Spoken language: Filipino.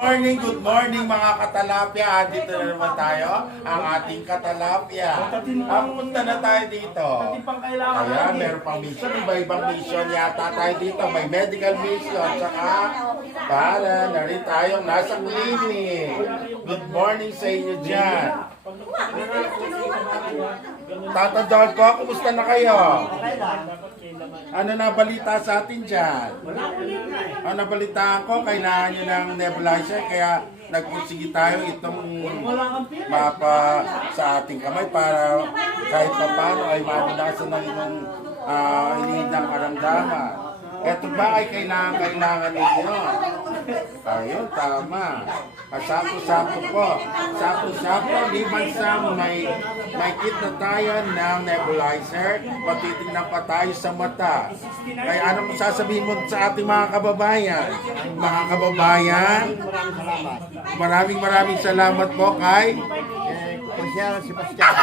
Good morning mga katalapya. Dito na naman tayo, ang ating katalapya. Punta na tayo dito. Ayan, meron pang mission. Iba-ibang mission yata tayo dito. May medical mission. Saka, para na rin tayo nasa clinic. Good morning sa inyo dyan. Tata John po, kumusta na kayo? Ano na balita sa atin dyan? Ano nabalitaan ko, kailangan nyo ng nebulizer, kaya nagpursige tayo itong mapa sa ating kamay para kahit pa paano ay mapunasan ng inyong hinihindang karamdaman. Ito ba ay kailangan ninyo? Ayun, tama. Sapo-sapo po. Sapo-sapo, liban sa may kit na tayo ng nebulizer, patitignan pa tayo sa mata. Kaya ano mo sasabihin mo sa ating mga kababayan? Mga kababayan, maraming salamat po kay Konsyal Sebastian.